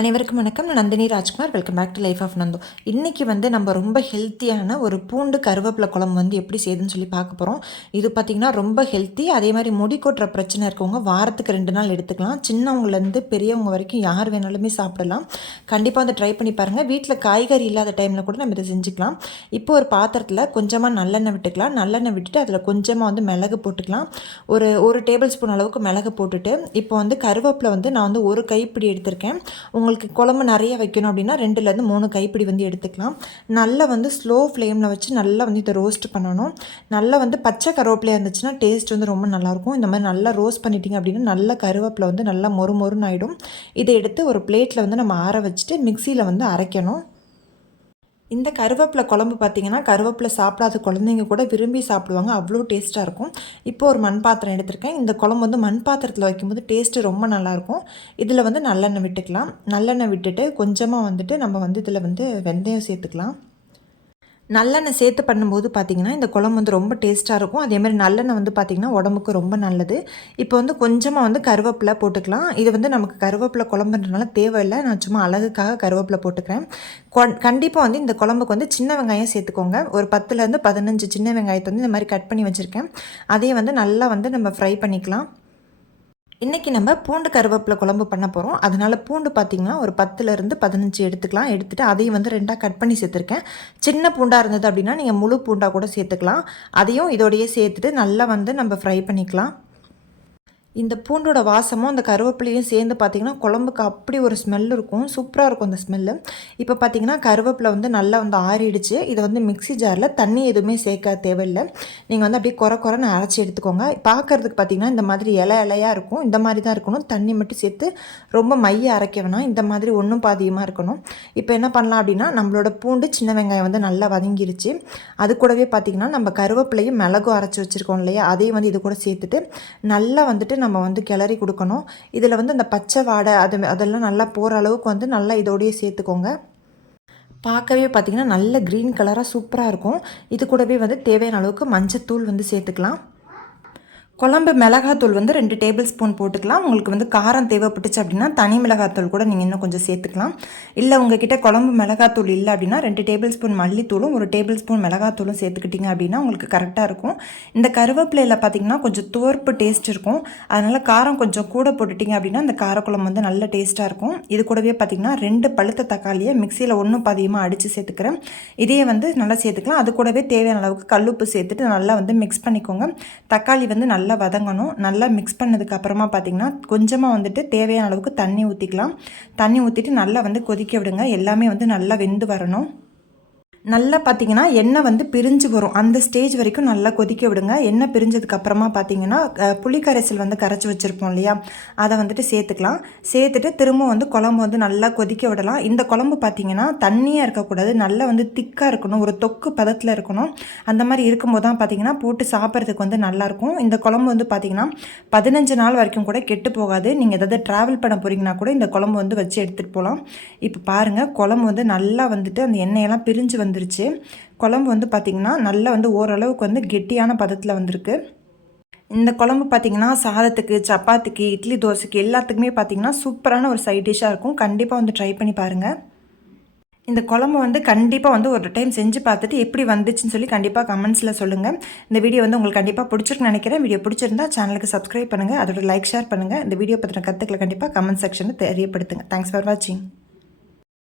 அனைவருக்கும் வணக்கம். நான் Nandhini Rajkumar. Welcome back to life of Nando இன்றைக்கி வந்து நம்ம ரொம்ப ஹெல்த்தியான ஒரு பூண்டு கருவேப்பிலை குழம்பு வந்து எப்படி செய்யுதுன்னு சொல்லி பார்க்க போகிறோம் இது பார்த்திங்கன்னா ரொம்ப ஹெல்த்தி அதே மாதிரி முடி கொட்டுற பிரச்சனை இருக்கவங்க வாரத்துக்கு ரெண்டு நாள் எடுத்துக்கலாம். சின்னவங்கலேருந்து பெரியவங்க வரைக்கும் யார் வேணாலுமே சாப்பிடலாம். கண்டிப்பாக வந்து ட்ரை பண்ணி பாருங்கள் வீட்டில் காய்கறி இல்லாத டைமில் கூட நம்ம இதை செஞ்சுக்கலாம். இப்போ ஒரு பாத்திரத்தில் கொஞ்சமாக நல்லெண்ணெய் விட்டுக்கலாம். நல்லெண்ணெய் விட்டுட்டு அதில் கொஞ்சமாக வந்து மிளகு போட்டுக்கலாம். ஒரு ஒரு டேபிள் ஸ்பூன் அளவுக்கு மிளகு போட்டுட்டு இப்போ வந்து கருவேப்பிலை வந்து நான் வந்து ஒரு கைப்பிடி எடுத்திருக்கேன். உங்களுக்கு குழம்பு நிறைய வைக்கணும் அப்படின்னா ரெண்டுலேருந்து மூணு கைப்பிடி வந்து எடுத்துக்கலாம். நல்லா வந்து ஸ்லோ ஃப்ளேமில் வச்சு நல்லா வந்து இதை ரோஸ்ட் பண்ணணும். நல்லா வந்து பச்சை கருவேப்பிலையாக இருந்துச்சுன்னா டேஸ்ட் வந்து ரொம்ப நல்லாயிருக்கும். இந்த மாதிரி நல்லா ரோஸ்ட் பண்ணிட்டீங்க அப்படின்னா நல்ல கருவேப்பிலை வந்து நல்லா மொறு மொறுன்னு ஆகிடும் இதை எடுத்து ஒரு பிளேட்டில் வந்து நம்ம ஆற வச்சுட்டு மிக்சியில் வந்து அரைக்கணும். இந்த கருவேப்பிலை குழம்பு பார்த்திங்கன்னா கருவேப்பிலை சாப்பிடாத குழந்தைங்க கூட விரும்பி சாப்பிடுவாங்க. அவ்வளோ டேஸ்ட்டாக இருக்கும். இப்போ ஒரு மண் பாத்திரம் எடுத்திருக்கேன். இந்த குழம்பு வந்து மண் பாத்திரத்தில் வைக்கும்போது டேஸ்ட்டு ரொம்ப நல்லாயிருக்கும். இதில் வந்து நல்லெண்ணெய் விட்டுக்கலாம். நல்லெண்ணெய் விட்டுட்டு கொஞ்சமாக வந்துட்டு நம்ம வந்து இதில் வந்து வெந்தயம் சேர்த்துக்கலாம். நல்லெண்ணெய் சேர்த்து பண்ணும்போது பார்த்திங்கன்னா இந்த குழம்பு வந்து ரொம்ப டேஸ்ட்டாக இருக்கும். அதேமாதிரி நல்லெண்ணெய் வந்து பார்த்திங்கன்னா உடம்புக்கு ரொம்ப நல்லது. இப்போ வந்து கொஞ்சமாக வந்து கருவேப்பிலை போட்டுக்கலாம். இது வந்து நமக்கு கருவேப்பிலை குழம்புன்றனால தேவையில்லை. நான் சும்மா அழகுக்காக கருவேப்பிலை போட்டுக்கிறேன். கண்டிப்பாக வந்து இந்த குழம்புக்கு வந்து சின்ன வெங்காயம் சேர்த்துக்கோங்க. ஒரு பத்துலேருந்து பதினஞ்சு சின்ன வெங்காயத்தை வந்து இந்த மாதிரி கட் பண்ணி வச்சுருக்கேன். அதையும் வந்து நல்லா வந்து நம்ம ஃப்ரை பண்ணிக்கலாம். இன்றைக்கி நம்ம பூண்டு கருவேப்பிலை குழம்பு பண்ண போகிறோம் அதனால் பூண்டு பார்த்திங்கன்னா ஒரு பத்துலேருந்து பதினஞ்சு எடுத்துக்கலாம். எடுத்துகிட்டு அதையும் வந்து ரெண்டாக கட் பண்ணி சேர்த்துருக்கேன். சின்ன பூண்டாக இருந்தது அப்படின்னா நீங்கள் முழு பூண்டாக கூட சேர்த்துக்கலாம். அதையும் இதோடையே சேர்த்துட்டு நல்லா வந்து நம்ம ஃப்ரை பண்ணிக்கலாம். இந்த பூண்டோட வாசமும் அந்த கருவேப்பிலையும் சேர்ந்து பார்த்திங்கன்னா குழம்புக்கு அப்படி ஒரு ஸ்மெல் இருக்கும். சூப்பராக இருக்கும் அந்த ஸ்மெல்லு இப்போ பார்த்திங்கன்னா கருவேப்பிலை வந்து நல்லா வந்து ஆறிடுச்சு. இதை வந்து மிக்சி ஜாரில் தண்ணி எதுவுமே சேர்க்க தேவையில்லை. நீங்கள் வந்து அப்படியே குறை குறைன்னு அரைச்சி எடுத்துக்கோங்க. பார்க்குறதுக்கு பார்த்திங்கன்னா இந்த மாதிரி இலை இலையாக இருக்கும். இந்த மாதிரி தான் இருக்கணும். தண்ணி மட்டும் சேர்த்து ரொம்ப மைய அரைக்க வேணாம். இந்த மாதிரி ஒன்றும் பாதியமாக இருக்கணும். இப்போ என்ன பண்ணலாம் அப்படின்னா நம்மளோட பூண்டு சின்ன வெங்காயம் வந்து நல்லா வதங்கிருச்சு. அது கூடவே பார்த்திங்கன்னா நம்ம கருவேப்பிலையும் மிளகும் அரைச்சி வச்சுருக்கோம் இல்லையா? அதையும் வந்து இது கூட சேர்த்துட்டு நல்லா வந்துட்டு நம்ம வந்து கிளறி கொடுக்கணும். இதில் வந்து அந்த பச்சை வாடை அது அதெல்லாம் நல்லா போகிற அளவுக்கு வந்து நல்லா இதோடையே சேர்த்துக்கோங்க. பார்க்கவே பார்த்திங்கன்னா நல்ல க்ரீன் கலராக சூப்பராக இருக்கும். இது கூடவே வந்து தேவையான அளவுக்கு மஞ்சத்தூள் வந்து சேர்த்துக்கலாம். குழம்பு மிளகாத்தூள் வந்து ரெண்டு டேபிள் ஸ்பூன் போட்டுக்கலாம். உங்களுக்கு வந்து காரம் தேவைப்பட்டுச்சு அப்படின்னா தனி மிளகாத்தூள் கூட நீங்கள் இன்னும் கொஞ்சம் சேர்த்துக்கலாம். இல்லை உங்ககிட்ட குழம்பு மிளகாத்தூள் இல்லை அப்படின்னா ரெண்டு டேபிள் ஸ்பூன் மல்லித்தூளும் ஒரு டேபிள் ஸ்பூன் மிளகாத்தூளும் சேர்த்துக்கிட்டிங்க அப்படின்னா உங்களுக்கு கரெக்டாக இருக்கும். இந்த கருவேப்பிலையில் பார்த்திங்கன்னா கொஞ்சம் துவர்ப்பு டேஸ்ட் இருக்கும். அதனால் காரம் கொஞ்சம் கூட போட்டுட்டிங்க அப்படின்னா அந்த காரக்குழம்பு வந்து நல்ல டேஸ்ட்டாக இருக்கும். இது கூடவே பார்த்திங்கன்னா ரெண்டு பழுத்த தக்காளியை மிக்சியில் ஒன்றும் பதிகமாக அடித்து சேர்த்துக்கிறேன். இதையே வந்து நல்லா சேர்த்துக்கலாம். அது கூடவே தேவையான அளவுக்கு கல்லுப்பு சேர்த்துட்டு நல்லா வந்து மிக்ஸ் பண்ணிக்கோங்க. தக்காளி வந்து நல்லா நல்லா வதங்கணும். நல்லா மிக்ஸ் பண்ணதுக்கு அப்புறமா பார்த்திங்கன்னா கொஞ்சமாக வந்துட்டு தேவையான அளவுக்கு தண்ணி ஊற்றிக்கலாம் தண்ணி ஊற்றிட்டு நல்லா வந்து கொதிக்க விடுங்க. எல்லாமே வந்து நல்லா வெந்து வரணும். நல்லா பார்த்தீங்கன்னா எண்ணெய் வந்து பிரிஞ்சு வரும். அந்த ஸ்டேஜ் வரைக்கும் நல்லா கொதிக்க விடுங்க. எண்ணெய் பிரிஞ்சதுக்கு அப்புறமா பார்த்தீங்கன்னா புளிக்கரைசல் வந்து கரைச்சி வச்சுருப்போம் இல்லையா? அதை வந்துட்டு சேர்த்துக்கலாம். சேர்த்துட்டு திரும்ப வந்து குழம்பு வந்து நல்லா கொதிக்க விடலாம். இந்த குழம்பு பார்த்தீங்கன்னா தண்ணியாக இருக்கக்கூடாது. நல்லா வந்து திக்காக இருக்கணும். ஒரு தொக்கு பதத்தில் இருக்கணும். அந்த மாதிரி இருக்கும்போது தான் பார்த்தீங்கன்னா போட்டு சாப்பிட்றதுக்கு வந்து நல்லாயிருக்கும். இந்த குழம்பு வந்து பார்த்தீங்கன்னா பதினஞ்சு நாள் வரைக்கும் கூட கெட்டு போகாது. நீங்கள் எதாவது ட்ராவல் பண்ண போகிறீங்கன்னா கூட இந்த குழம்பு வந்து வச்சு எடுத்துகிட்டு போகலாம் இப்போ பாருங்கள் குழம்பு வந்து நல்லா வந்துட்டு அந்த எண்ணெயெல்லாம் பிரிஞ்சு வந்து வந்துருச்சு. குழம்பு வந்து பார்த்திங்கன்னா நல்லா வந்து ஓரளவுக்கு வந்து கெட்டியான பதத்தில் வந்திருக்கு. இந்த குழம்பு பார்த்திங்கன்னா சாதத்துக்கு சப்பாத்திக்கு இட்லி தோசைக்கு எல்லாத்துக்குமே பார்த்திங்கன்னா சூப்பரான ஒரு சைட் டிஷ்ஷாக இருக்கும். கண்டிப்பாக வந்து ட்ரை பண்ணி பாருங்கள் இந்த குழம்பு வந்து கண்டிப்பாக வந்து ஒரு டைம் செஞ்சு பார்த்துட்டு எப்படி வந்துச்சுன்னு சொல்லி கண்டிப்பாக கமெண்ட்ஸில் சொல்லுங்கள் இந்த வீடியோ வந்து உங்களுக்கு கண்டிப்பாக பிடிச்சிருக்குன்னு நினைக்கிறேன். வீடியோ பிடிச்சிருந்தா சேனலுக்கு சப்ஸ்கிரைப் பண்ணுங்கள் அதோட லைக் ஷேர் பண்ணுங்கள் இந்த வீடியோ பற்றின கருத்துக்களை கண்டிப்பாக கமெண்ட் செக்ஷனில் தெரியப்படுத்துங்க. தேங்க்ஸ் ஃபார் வாட்சிங்